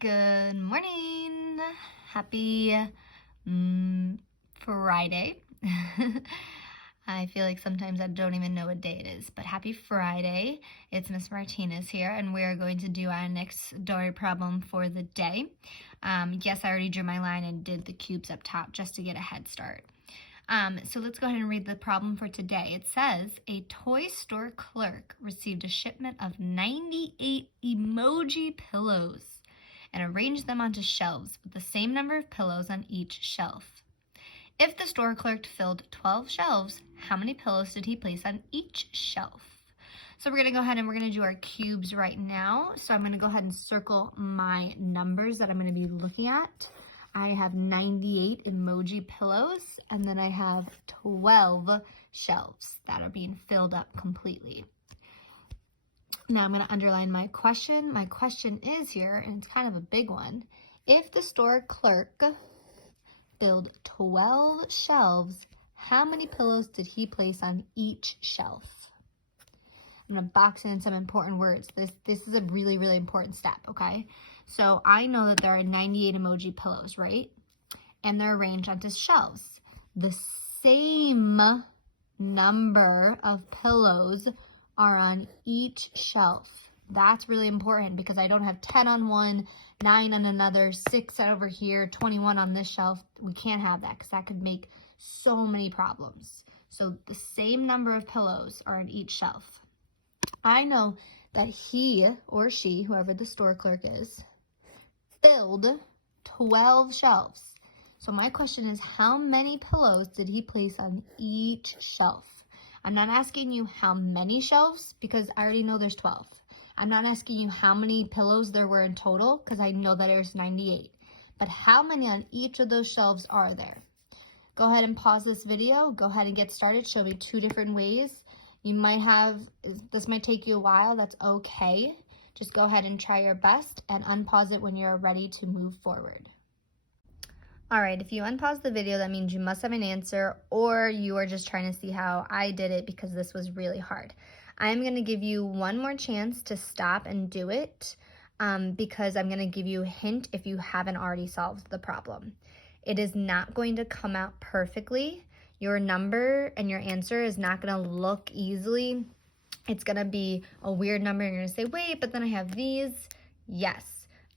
Good morning. Happy Friday. I feel like sometimes I don't even know what day it is, but happy Friday. It's Miss Martinez here, and we are going to do our next story problem for the day. Yes, I already drew my line and did the cubes up top just to get a head start. So let's go ahead and read the problem for today. It says, a toy store clerk received a shipment of 98 emoji pillows and arranged them onto shelves with the same number of pillows on each shelf. If the store clerk filled 12 shelves, how many pillows did he place on each shelf? So we're going to go ahead and we're going to do our cubes right now. So I'm going to go ahead and circle my numbers that I'm going to be looking at. I have 98 emoji pillows, and then I have 12 shelves that are being filled up completely. Now I'm going to underline my question. My question is here, and it's kind of a big one. If the store clerk filled 12 shelves, how many pillows did he place on each shelf? I'm going to box in some important words. This is a really, really important step, okay? So I know that there are 98 emoji pillows, right? And they're arranged onto shelves. The same number of pillows are on each shelf. That's really important because I don't have 10 on one, 9 on another, 6 over here, 21 on this shelf. We can't have that because that could make so many problems. So the same number of pillows are on each shelf. I know that he or she, whoever the store clerk is, filled 12 shelves. So my question is, how many pillows did he place on each shelf? I'm not asking you how many shelves because I already know there's 12. I'm not asking you how many pillows there were in total because I know that there's 98. But how many on each of those shelves are there? Go ahead and pause this video. Go ahead and get started. Show me 2 different ways. This might take you a while. That's okay. Just go ahead and try your best and unpause it when you're ready to move forward. All right, if you unpause the video, that means you must have an answer or you are just trying to see how I did it because this was really hard. I'm going to give you one more chance to stop and do it because I'm going to give you a hint if you haven't already solved the problem. It is not going to come out perfectly. Your number and your answer is not going to look easily. It's going to be a weird number. You're going to say, wait, but then I have these. Yes.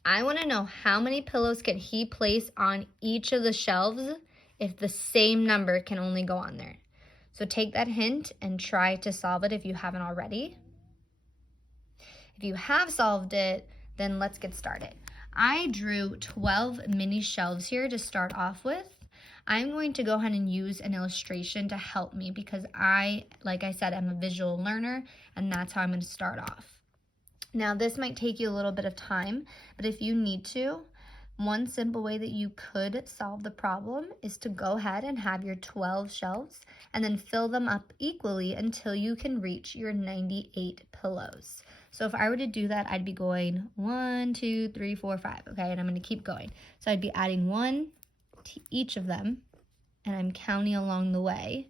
I want to know how many pillows can he place on each of the shelves if the same number can only go on there. So take that hint and try to solve it if you haven't already. If you have solved it, then let's get started. I drew 12 mini shelves here to start off with. I'm going to go ahead and use an illustration to help me because like I said, I'm a visual learner, and that's how I'm going to start off. Now, this might take you a little bit of time, but if you need to, one simple way that you could solve the problem is to go ahead and have your 12 shelves and then fill them up equally until you can reach your 98 pillows. So if I were to do that, I'd be going 1, 2, 3, 4, 5, okay? And I'm going to keep going. So I'd be adding 1 to each of them, and I'm counting along the way.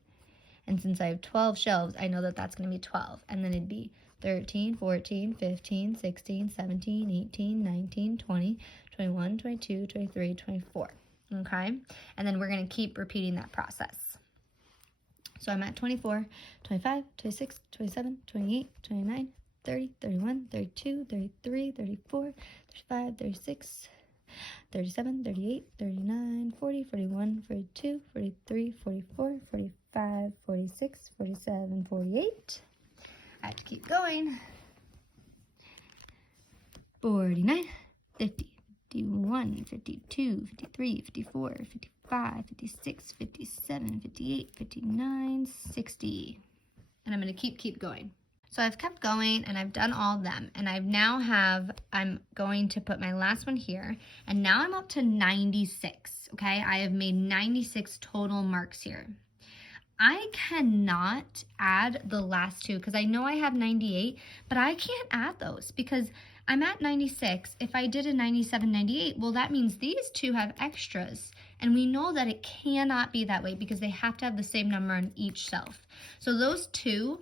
And since I have 12 shelves, I know that that's going to be 12. And then it'd be 13, 14, 15, 16, 17, 18, 19, 20, 21, 22, 23, 24, okay? And then we're going to keep repeating that process. So I'm at 24, 25, 26, 27, 28, 29, 30, 31, 32, 33, 34, 35, 36, 37, 38, 39, 40, 41, 42, 43, 44, 45, 46, 47, 48. I have to keep going. 49, 50, 51, 52, 53, 54, 55, 56, 57, 58, 59, 60. And I'm going to keep going. So I've kept going and I've done all of them. And I'm going to put my last one here. And now I'm up to 96, okay? I have made 96 total marks here. I cannot add the last 2 because I know I have 98, but I can't add those because I'm at 96. If I did a 97, 98, well, that means these 2 have extras. And we know that it cannot be that way because they have to have the same number on each shelf. So those 2,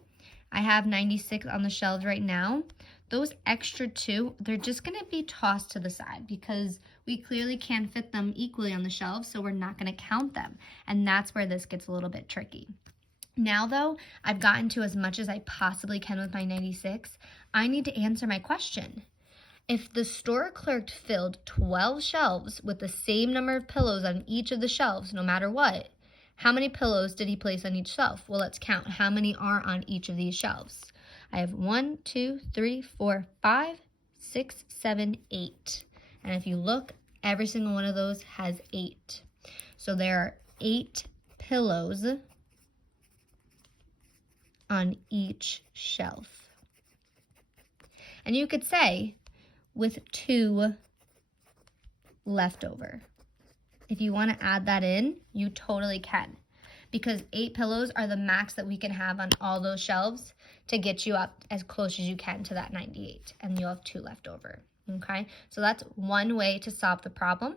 I have 96 on the shelves right now. those extra 2, they're just going to be tossed to the side because we clearly can't fit them equally on the shelves, so we're not going to count them. And that's where this gets a little bit tricky. Now, though, I've gotten to as much as I possibly can with my 96. I need to answer my question. If the store clerk filled 12 shelves with the same number of pillows on each of the shelves, no matter what, how many pillows did he place on each shelf? Well, let's count. How many are on each of these shelves? I have 1, 2, 3, 4, 5, 6, 7, 8. And if you look, every single one of those has 8. So there are 8 pillows on each shelf. And you could say with 2 left over. If you want to add that in, you totally can, because 8 pillows are the max that we can have on all those shelves to get you up as close as you can to that 98, and you'll have 2 left over, okay? So that's one way to solve the problem.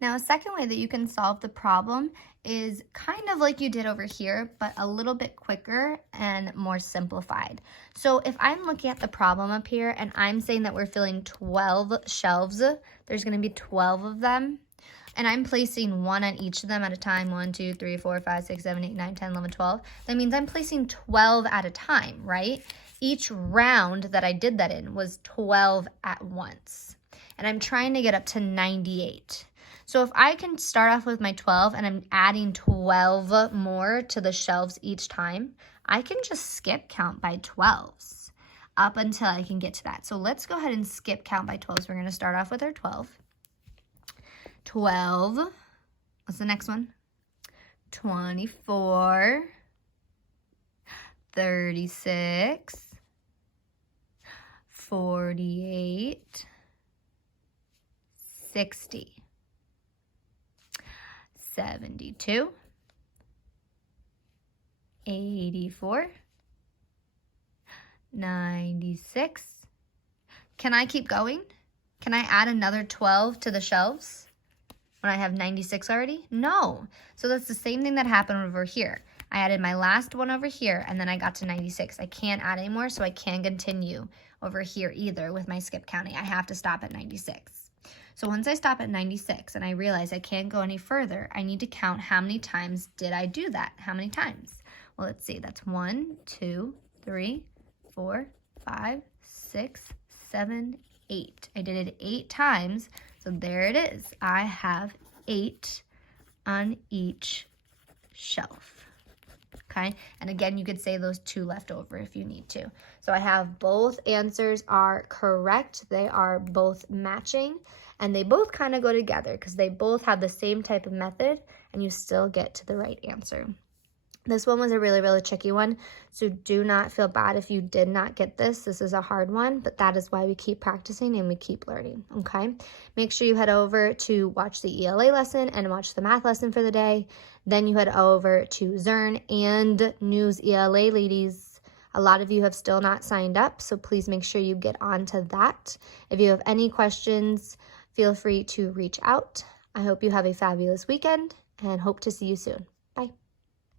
Now, a second way that you can solve the problem is kind of like you did over here, but a little bit quicker and more simplified. So if I'm looking at the problem up here and I'm saying that we're filling 12 shelves, there's going to be 12 of them, and I'm placing 1 on each of them at a time, 1, 2, 3, 4, 5, 6, 7, 8, 9, 10, 11, 12. That means I'm placing 12 at a time, right? Each round that I did that in was 12 at once, and I'm trying to get up to 98. So if I can start off with my 12 and I'm adding 12 more to the shelves each time, I can just skip count by 12s up until I can get to that. So let's go ahead and skip count by 12s. We're going to start off with our 12. 12. What's the next one? 24. 36. 48. 60. 72, 84, 96. Can I keep going? Can I add another 12 to the shelves when I have 96 already? No. So that's the same thing that happened over here. I added my last one over here, and then I got to 96. I can't add anymore, so I can't continue over here either with my skip counting. I have to stop at 96. So once I stop at 96 and I realize I can't go any further, I need to count how many times did I do that? How many times? Well, let's see. That's 1, 2, 3, 4, 5, 6, 7, 8. I did it 8 times. So there it is. I have 8 on each shelf. Okay, and again, you could say those 2 left over if you need to. So I have both answers are correct. They are both matching, and they both kind of go together because they both have the same type of method, and you still get to the right answer. This one was a really, really tricky one, so do not feel bad if you did not get this. This is a hard one, but that is why we keep practicing and we keep learning, okay? Make sure you head over to watch the ELA lesson and watch the math lesson for the day. Then you head over to Zearn and Newsela, ladies. A lot of you have still not signed up, so please make sure you get on to that. If you have any questions, feel free to reach out. I hope you have a fabulous weekend and hope to see you soon.